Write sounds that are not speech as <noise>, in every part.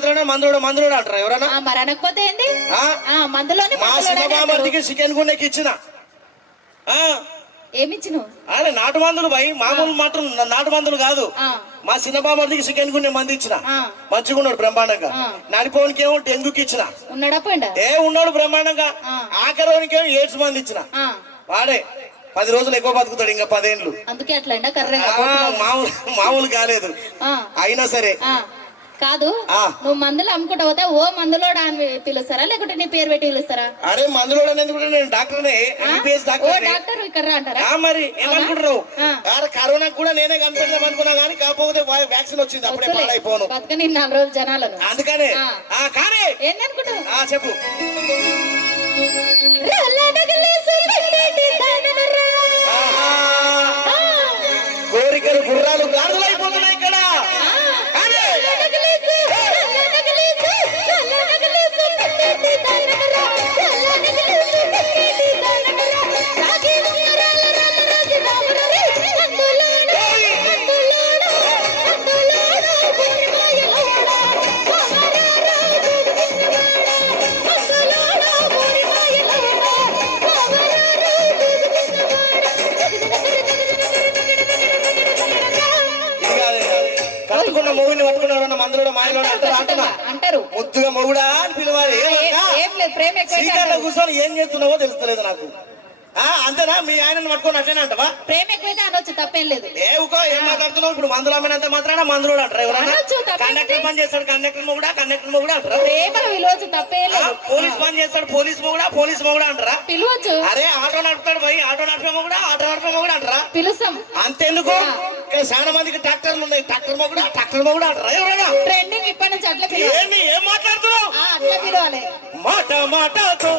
మాత్రమే మందులోడు మందులోడు అంటారు ఎవరన్నా? మరి అనకపోతే ఏంది? ఆ? ఆ మందులోనే మా మందులోనే అంటారు. సినిమామర్దికి చికెన్ గుండెకి ఇచ్చిన. ఆ, ఏమిచ్చిను ఆయన నాటు మందులు భయ్. మామూలు మాటలు నాటు మందులు కాదు. ఆ, మా సినిమామర్దికి చికెన్ గుండె మంది ఇచ్చిన. ఆ. మంచిగా ఉన్నాడు బ్రహ్మాండంగా. ఆ. నడిపోనికి ఏమో డెంగ్యూకి ఇచ్చిన. ఉన్నాడా పోయిండా? ఏ ఉన్నాడు బ్రహ్మాండంగా. ఆ. ఆఖరోనికి ఏమో ఎయిడ్స్ మంది ఇచ్చిన. ఆ, వాడే పది రోజులు ఎక్కువ బతుకుతాడు ఇంకా పదేళ్ళు అందుకే అట్లా ఎండా కర్రంగా ఆ, మామూలు మామూలు కాలేదు. ఆ, అయినా సరే ఆ. కాదు. నువ్వు మందులు అమ్ముకుంటా పోతే ఓ మందులోడా అని పిలుస్తారా? లేకుంటే నీ పేరు పెట్టి పిలుస్తారా? అరే మందులో ఎందుకు నేను డాక్టర్నే? ఓ డాక్టర్ ఇక్కడ అంటారా? మరి ఏమనుకుంటారు కరోనా కూడా నేనే కనిపెడదాం అనుకున్నా కానీ కాకపోతే వ్యాక్సిన్ వచ్చింది అప్పుడే. పాడైపోను. బతకని నాలుగు రోజులు జనాలను. అందుకనే. ఆ. కానీ ఏందనుకుంటావు ఆ చెప్పు. కోరికలు గుర్రాలు గాడులు అయిపోతున్నాయి ఇక్కడ అంతేనా? మీ ఆయనను పట్టుకొని అట్లేనే అంటవా? ప్రేమ ఎక్కువైతే అనొచ్చు తప్పేం లేదు. ఏ ఊకో ఏం మాట్లాడుతున్నావు? ఇప్పుడు మందులు అమ్మినంత మాత్రాన మందులు అంటారు ఎవరన్నా? కండక్టర్ పని చేస్తాడు కండక్టర్ మొగుడా కండక్టర్ మొగుడా అంటారా? ప్రేమ విలువచ్చు తప్పేం ఆ, లేదు. పోలీస్ పని చేస్తాడు పోలీస్ మొగుడా పోలీస్ మొగుడా అంటారా? పిలవచ్చు. అరే ఆటో నడుపుతాడు పోయి ఆటో నడిపే మొగుడా ఆటో నడిపే మొగుడా అంటారా? పిలుస్తాం. అంతెందుకు? చాలా మందికి ట్రాక్టర్లు ఉన్నాయి. ట్రాక్టర్ మొగుడా ట్రాక్టర్ మొగుడా అంటారా ఎవరైనా? ట్రెండింగ్ ఇప్పటి నుంచి అట్లా ఏంది ఏం మాట్లాడుతున్నావు? అట్లా పిలవాలి. మాట మాటతో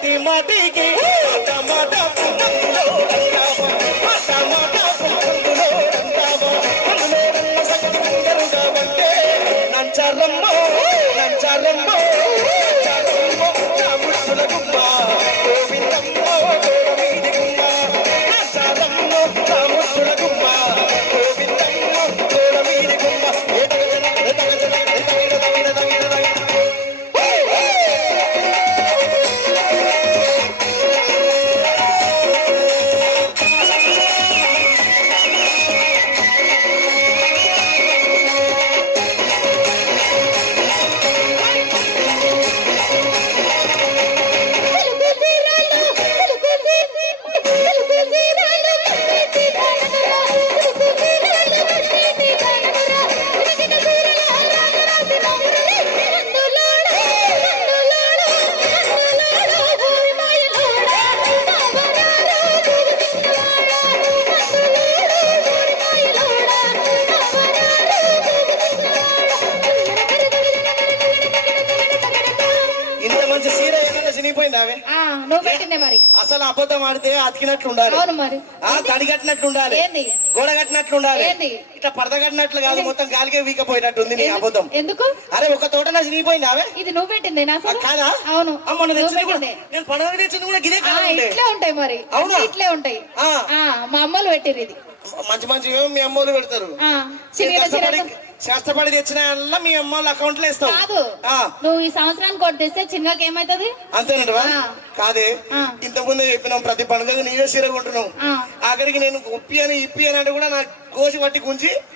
మాటి మాటికి మాట మాటకు మందులో రంగావా. మాట గుమ్మ గోవిందమ్మో ఆడితే అతికినట్లు ఉండాలి. అవును మరి. ఆ తడి కట్టినట్లు ఉండాలి. గోడ కట్టినట్లు ఉండాలి? ఇట్లా పరద కట్టినట్లు కాదు మొత్తం గాలికే వీకపోయినట్టు ఉంది నీ అబద్ధం. ఎందుకు? అరే ఒక తోట నా చినిగిపోయింది అవే ఇది నువ్వు పెట్టిందే కాదా? అవును. అమ్మ తెచ్చింది కూడా పెట్టిందే. నేను పండుగ తెచ్చింది కూడా ఉండే ఇట్లే ఉంటాయి మరి. అవునా? ఇట్లే ఉంటాయి. మా అమ్మలు పెట్టిరు ఇది. మంచి మంచి మీ అమ్మోళ్ళు పెడతారు. కష్టపడి కష్టపడి తెచ్చిన మీ అమ్మోళ్ళ అకౌంట్లో ఇస్తావు కాదు. నువ్వు ఈ సంవత్సరానికి ఒకటి తెస్తే చిన్నగా ఏమైతుంది? అంతేనంటవా? ఆ. కాదే. ఇంత ముందే చెప్పినాం ప్రతి పండుగ నీవే సీరకుంటున్నావు ఆ. ఆఖరికి నేను ఉప్పి అని ఇప్పి అని అంటే కూడా నాకు కోసి పట్టి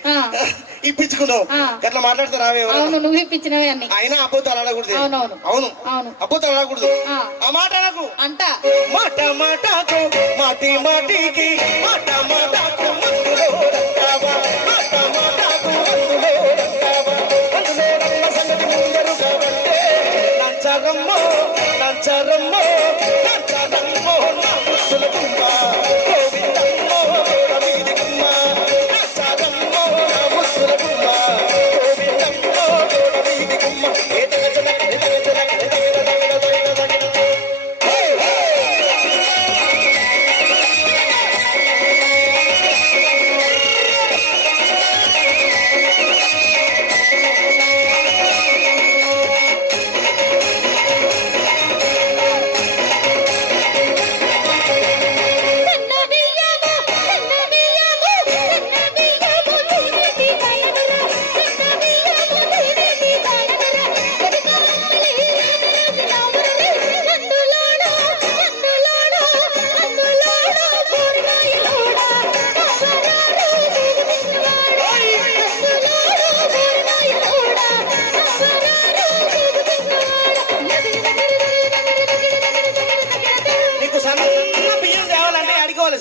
ఆ, <laughs> ఇప్పించుకున్నావు. ఆ. అట్లా మాట్లాడతారు అవే ఎవరైనా? అవును నువ్వు ఇప్పించినవి అన్ని. అయినా అబద్ధాలు అడగకూడదు. అవును. అవును. అబద్ధాలు అడగకూడదు ఆ. మాట నాకు అంట. మాట మాటకు మాటి మాటికి మాట మాటకు మాట నంచరమ్మో నంచరమ్మో నంచరమ్మో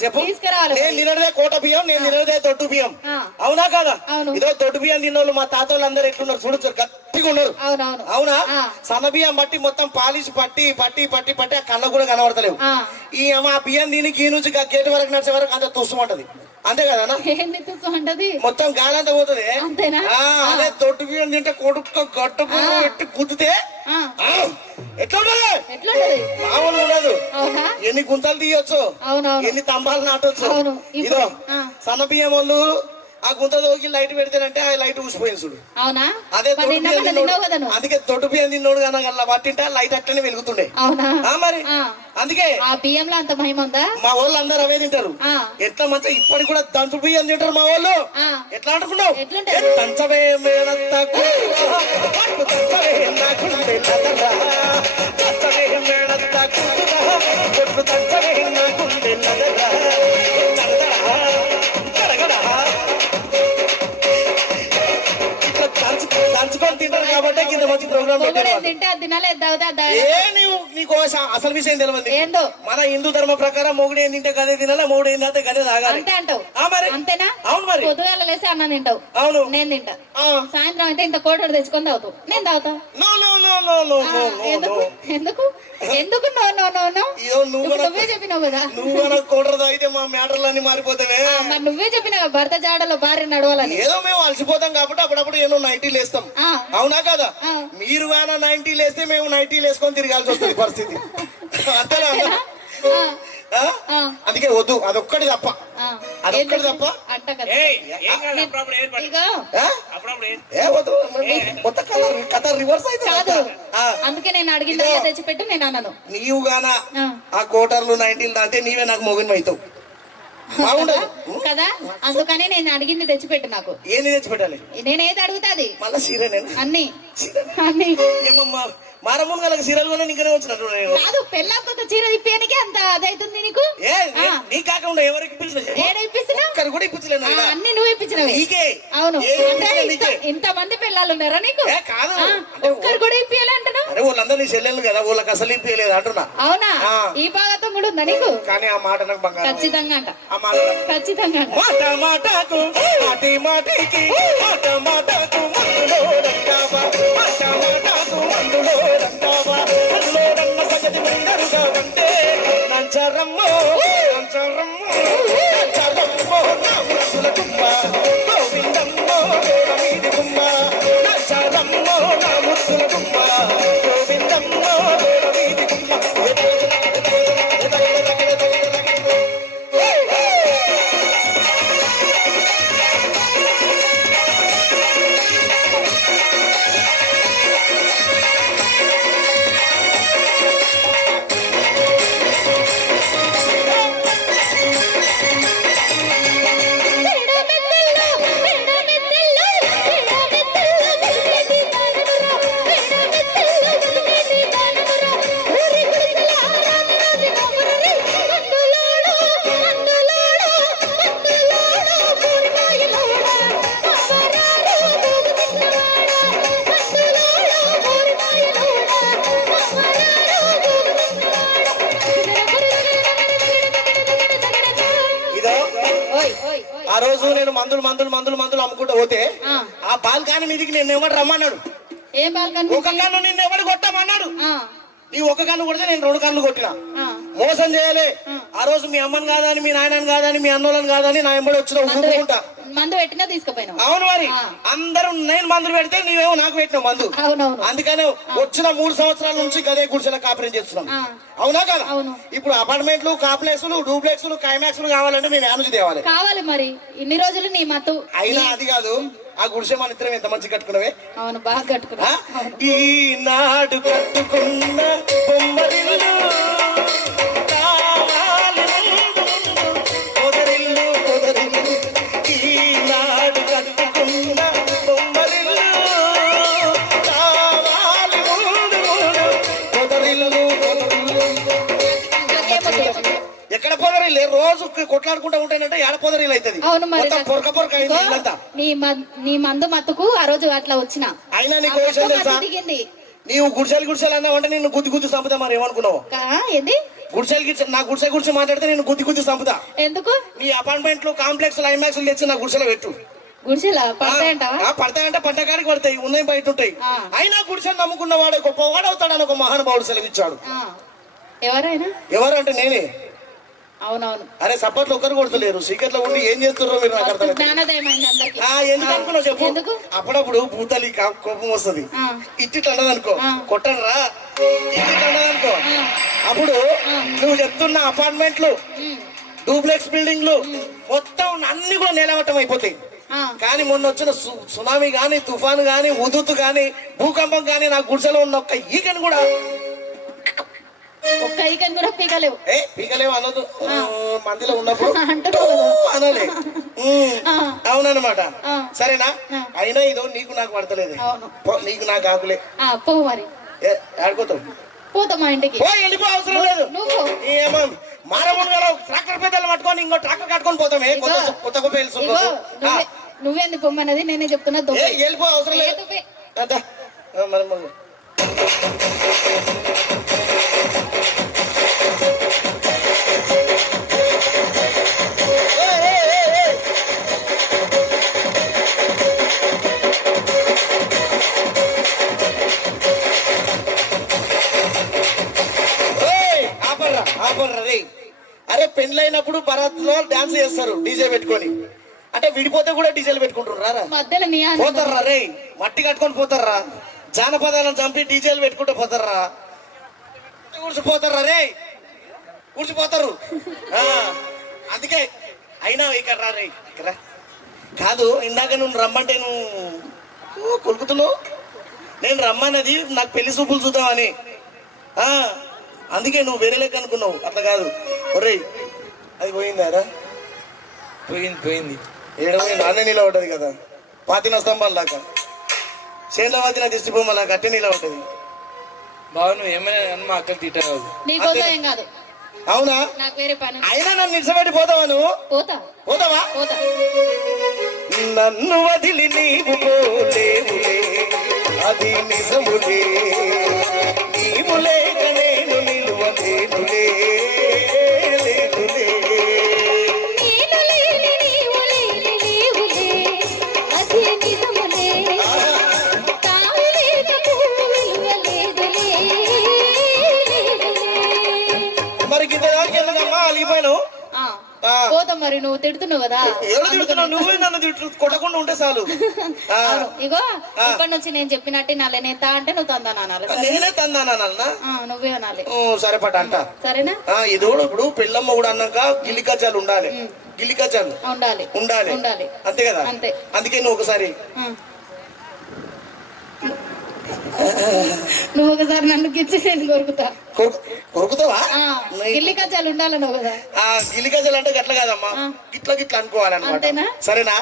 చెప్పు నేను. నిన్నదే కోట బియ్యం నేను నిన్నదే దొడ్డు బియ్యం. అవునా కదా. ఇదో దొడ్డు బియ్యం తిన్నోళ్ళు మా తాత వాళ్ళు అందరు ఎట్లున్నారు చూడొచ్చు గట్టిగా ఉన్నారు అవునా. సన్న బియ్యం బట్టి మొత్తం పాలిష్ పట్టి పట్టి పట్టి పట్టి ఆ కళ్ళ కూడా కనబడతలేవు. ఈ ఆ బియ్యం దీనికి ఈ నుంచి గేట్ వరకు నడిచే వరకు అంత తుస్తమంటది అంతే కదా మొత్తం గాలంతా పోతుంది. అదే దొడ్డు బియ్యం తింటే కొడుకు గట్టు పెట్టి గుద్దితే? ఎట్లా ఉండదు మామూలు ఉండదు. ఎన్ని గుంతలు తీయొచ్చు? ఎన్ని తంబాలు నాటొచ్చు? ఇదో. సన్న బియ్యం వాళ్ళు ఆ గుంత తోకి లైట్ పెడితేనంటే ఆ లైట్ ఊసిపోయింది చూడు. అవునా? అదే అందుకే దొడ్డు బియ్యం తిన్నోడు కానీ అలా పట్టింటే ఆ లైట్ అట్లనే వెలుగుతుండే. అవునా? మరి. అందుకే ఆ బియ్యంలో అంత మహిమ ఉందా? మా వాళ్ళు అందరు అవే తింటారు. ఎట్లా మంచిగా ఇప్పటికి కూడా దంచు బియ్యం తింటారు మా వాళ్ళు. ఎట్లా అనుకున్నావు దంచవే పట్టు దంచవే మంచి ప్రోగ్రామ్ పెట్టారు తింటే అది తినాలి. ఏ నీవు నీకు అస- అసలు విషయం తెలియదు ఏందో? మన హిందూ ధర్మ ప్రకారం మొగుడు ఏం తింటే గదే తినాలి మొగుడు ఏం తింటే గదే తాగాలి. అంతే అంటావు. ఆ మరి? అంతేనా? అవును మరి. పొద్దుగాల లేసి అన్నం తింటావు. అవును. నేను తింటా. ఆ. సాయంత్రం అయితే ఇంత కోటడు తెచ్చుకొని తాగుతావు. నేను తాగుతా. No no no no no ఆ, నో నో ఎందుకు? ఎందుకు? ఎందుకు నో నో నో నో? నువ్వు నువ్వే చెప్పినావు కదా. నువ్వు నాకు కోటరు అయితే మా మ్యాటర్లు అన్ని మారిపోతావే మరి నువ్వే చెప్పినావు భర్త జాడలో భార్య నడవాలని. ఏదో మేము అలసిపోతాం కాబట్టి అప్పుడప్పుడు ఏమో నైటీలు వేస్తాం. అవునా కదా. మీరు గాన నైన్టీలు వేస్తే మేము నైటీలు వేసుకొని తిరగాల్సి వస్తుంది. పరిస్థితి. అంతేనా? <laughs> అందుకే వద్దు అదొక్కటి తప్ప. అదొక్కటి? తప్ప? మొత్తం కథ రివర్స్ అయితే. అందుకే నేను అడిగింది. తెచ్చిపెట్టు నేను అన్నాను నీవు గాన ఆ. కోటర్లు నైన్టీలు దాంతే నీవే నాకు మొగిన అవుతావు కదా? అందుకని నేను అడిగింది తెచ్చిపెట్టు నాకు. ఏంది తెచ్చి పెట్టాలి నేను ఏది అడుగుతాది మళ్ళా సీరే నేను అన్ని. ఏమమ్మా మారమ్మన్ గలకి సీరియల్ కూడా నీకనే వచ్చినట్టు నేను కాదు పెళ్ళాక ఒక చీర ఇప్పేయడానికి అంత అదైతుంది నీకు? ఏ. నీ కాకుండా ఎవరికి ఒక్కరు కూడా ఇక్కడ. అన్ని నువ్వు ఇప్పించినవి. నీకే. అవును. ఇంత మంది పిల్లలు ఉన్నారా నీకు? కాదు. ఒక్కరు కూడా ఇప్పియాలి అంటున్నావు? అరే వాళ్ళందరూ నీ చెల్లెళ్ళు కదా వాళ్ళకి అసలు ఇప్పించలేదు అంటున్నా. అవునా. ఈ భాగత్వం కూడా ఉందా నీకు? కానీ ఆ మాట నాకు బంగారం ఖచ్చితంగా అంట. ఆ మాట ఖచ్చితంగా మాట మాటకు మాటి మాటికి మాట మాటకు మందులో రంగావా మందులు మందులు మందులు మందులు అమ్ముకుంటూ పోతే ఆ. బాల్కాని మీదకి నేను ఎవరు రమ్మన్నాడు? ఏం బాల్కని ఒక కన్ను నిన్ను ఎవడు కొట్టమన్నాడు? ఈ ఒక కన్ను కొడితే నేను రెండు కన్ను కొట్టిన. మోసం చేయలే. ఆ. రోజు మీ అమ్మని కాదని మీ నాయనని కాదని మీ అన్నోళ్ళని కాదని నా ఎంబడి వచ్చిన ఊరుకుంటా. మందు పెట్టినా తీసుకుపోయినావు. అవును మరి. అందరూ నేను మందులు పెడితే నీవేమో నాకు పెట్టినావు మందు. అవునవును. అందుకనే వచ్చిన మూడు సంవత్సరాల నుంచి గదే గుడిసెల కాపురం చేస్తున్నాం. అవునా కదా? అవును. ఇప్పుడు అపార్ట్మెంట్లు కాంప్లెక్స్లు డూప్లెక్స్లు క్లైమాక్స్లు కావాలంటే నేను యానుజు తేవాలి కావాలి మరి. ఇన్ని రోజులు నీ మత్తు. అయినా అది కాదు ఆ గుడిసె మన ఇద్దరం ఎంత మంచి కట్టుకున్నవే? అవును బాగా కట్టుకున్నా? ఈనాడు కట్టుకున్న బొమ్మరిల్లు కొట్లాడుకుంటా ఉంటానంటే ఏడ పొదరిల్లు అవుతుంది? అవును మరి మొత్తం పొరక పొరక అయింది ఇదిగో, ఇల్లంతా. నీ మ- నీ మందు మత్తుకు ఆ రోజు అట్లా వచ్చిన. అయినా ఆ నీకు విషయం మొత్తం తెలుసా? మత్తు దిగింది. నీవు గుడిసెలు గుడిసెలు అన్నావు అంటే నిన్ను గుద్ది గుద్ది సంపద మరి ఏమనుకున్నావు? కా- ఏంది? గుడిసెలు గిడిసె నా గుడిసె గురించి మాట్లాడితే నేను గుద్ది గుద్ది చంపుతా. ఎందుకు? నీ అపార్ట్మెంట్లు కాంప్లెక్స్ ఐమాక్స్ తెచ్చి నా గుడిసెలో పెట్టు. గుడిసెలా? పడతాయంటావా? ఆ, పడతాయంటే పంటకాడికి పడతాయి. ఉన్నాయి బయట ఉంటాయి. ఆ. అయినా గుడిసెలు నమ్ముకున్న వాడే గొప్పవాడు అవుతాడని ఒక మహానుభావుడు సెలవిచ్చాడు. ఆ. ఎవరైనా ఎవరంటే నేనే. అవునవును. అరే సప్పట్లు ఒక్కరు కొడతలేరు సీకట్లో ఉండి ఏం చేస్తున్నారో మీరు నాకు అర్థం ఎందుకు అనుకున్నావు చెప్పు? అప్పుడప్పుడు భూతాలి కోపం వస్తుంది. ఆ. ఇట్టి అన్నదనుకో ఆ. కొట్టను రా ఇట్టి అన్నదనుకో. అప్పుడు నువ్వు చెప్తున్న అపార్ట్మెంట్లు. డూప్లెక్స్ బిల్డింగ్లు మొత్తం అన్ని కూడా నేలమట్టం అయిపోతాయి. కానీ మొన్న వచ్చిన సు- సునామీ గాని తుఫాను గాని ఉదుతు గాని భూకంపం గాని నా గుడిసెలో ఉన్న ఒక్క ఈగను కూడా ఒక్క ఐకన్ కూడా పీకలేవు? ఏ పీకలేము అనదు మందిలో ఉన్నప్పుడు <laughs> అనలే. అవునన్నమాట. సరేనా. అయినా ఇదో నీకు నాకు పడతలేదు. నీకు నాకు ఆకులే. ఆ పో మరి. ఆడుకోతావు? పోతా మా ఇంటికి. వెళ్ళిపో అవసరం లేదు. నువ్వు. ఏమో మారముండలో ట్రాక్టర్ పెద్దలు పట్టుకొని ఇంకో ట్రాక్టర్ కట్టుకొని పోతామే కొత్త. కొత్త గొప్ప నువ్వేంది పొమ్మన్నది? నేనే చెప్తున్నా. వెళ్ళిపో అవసరం లేదు. మరి. అరే పెళ్ళైనప్పుడు బరాత్లో డాన్స్ చేస్తారు డీజే పెట్టుకొని. అంటే విడిపోతే కూడా డీజేలు పెట్టుకుంటారు. పోతారా రే మట్టి కట్టుకొని పోతారా? జానపదాలను చంపి డీజేలు పెట్టుకుంటూ పోతారా? కూర్చిపోతారా రే కూర్చిపోతారు అందుకే అయినా ఇక్కడ రా రే ఇక్కడ. కాదు ఇందాక నువ్వు రమ్మంటే నువ్వు కొలుకుతున్నావు? నేను రమ్మన్నది నాకు పెళ్ళి చూపులు చూద్దామని. అందుకే నువ్వు వేరే లెక్క అనుకున్నావు అట్లా కాదు. ఒరేయ్ అది పోయిందారా పోయింది పోయింది. ఏడవై నాన్న నీళ్ళ ఉంటుంది కదా. పాతిన స్తంభాలు లాగా చేనుల మధ్యన దిష్టిబొమ్మ లాగా అట్టే నీళ్ళ ఉంటుంది బావ నువ్వు ఏమైనా కానీ మా నీకోసం ఏం కాదు. అవునా? నాకు వేరే పని. ఉంది. అయినా నన్ను నిలిచబెట్టి పోతావా నువ్వు? పోతా. పోతావా? పోతా. నన్ను వదిలి నీవు పోలేవులే. అది నిజములే. నీవు లేక గింత దానికి ఎందుకమ్మా అలిగిపోయాను ఆ, ఆ. పోతా మరి నువ్వు తిడుతున్నావు కదా. నువ్వే నన్ను తిట్టు కొట్టకుండా ఉంటే చాలు. <laughs> ఇగో. ఇప్పటి నుంచి నేను చెప్పినట్టు నాలే తా అంటే నువ్వు తందాను అనాలి. సరే? నేనే తందానన్నా ఆ, నువ్వే అనాలి. సరే పట అంట. సరేనా? ఆ, ఇదోడు ఇప్పుడు పెళ్ళమ్మ కూడా అన్నాక గిల్లికజ్జాలు ఉండాలి. గిల్లికజ్జాలు. ఉండాలి. ఉండాలి. ఉండాలి. అంతే కదా? అంతే. అందుకే నువ్వు ఒకసారి. నువ్వు ఒకసారి నన్ను గిచ్చి నేను కొరుకుతా. కొరుకు- కొరుకుతావా? గిల్లి కజ్జాలు ఉండాలి నువ్వు కదా. ఆ అంటే గట్ల కాదమ్మా. గిట్ల గిట్ల అనుకోవాలన్నమాట? సరేనా.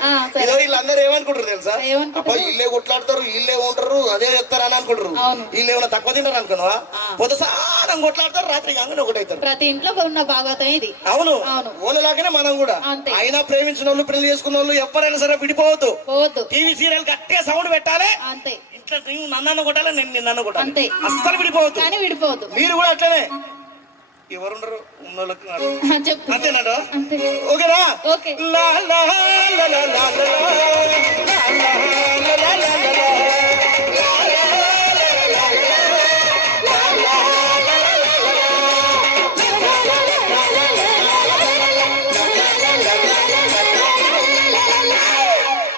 ఇదో వీళ్ళందరూ ఏమనుకుంటారు తెలుసా? ఏమనుకుంటారు? అబ్బా ఇల్లే కొట్లాడతారు ఇల్లే ఉంటారు అదే చెప్తారు అని అనుకుంటారు. వీళ్ళు ఏమైనా తక్కువ తింటారు అనుకున్నావా. పొద్దుసారం కొట్లాడతారు రాత్రి కాగానే ఒకటైతారు ప్రతి ఇంట్లో ఉన్న భాగవతం ఇది. అవును. ఓలలాగానే మనం కూడా. అయినా ప్రేమించిన వాళ్ళు పెళ్ళి చేసుకున్న వాళ్ళు ఎవరైనా సరే విడిపోవద్దు. పోవద్దు. టీవీ సీరియల్ గట్టిగా సౌండ్ పెట్టాలి. అంతే. ఇంట్లో నువ్వు నన్ను కొట్టాలి నేను నిన్ను కొట్టాలి. అస్సలు విడిపోవద్దు. విడిపోవద్దు. మీరు కూడా అట్లనే ఎవరుండరు ఉన్నోళ్ళకి అంతేనాడు అంతే ఓకేనా ఓకే. లా లా లా లా లా లా లా లా లా లా లా లా లా లా లా.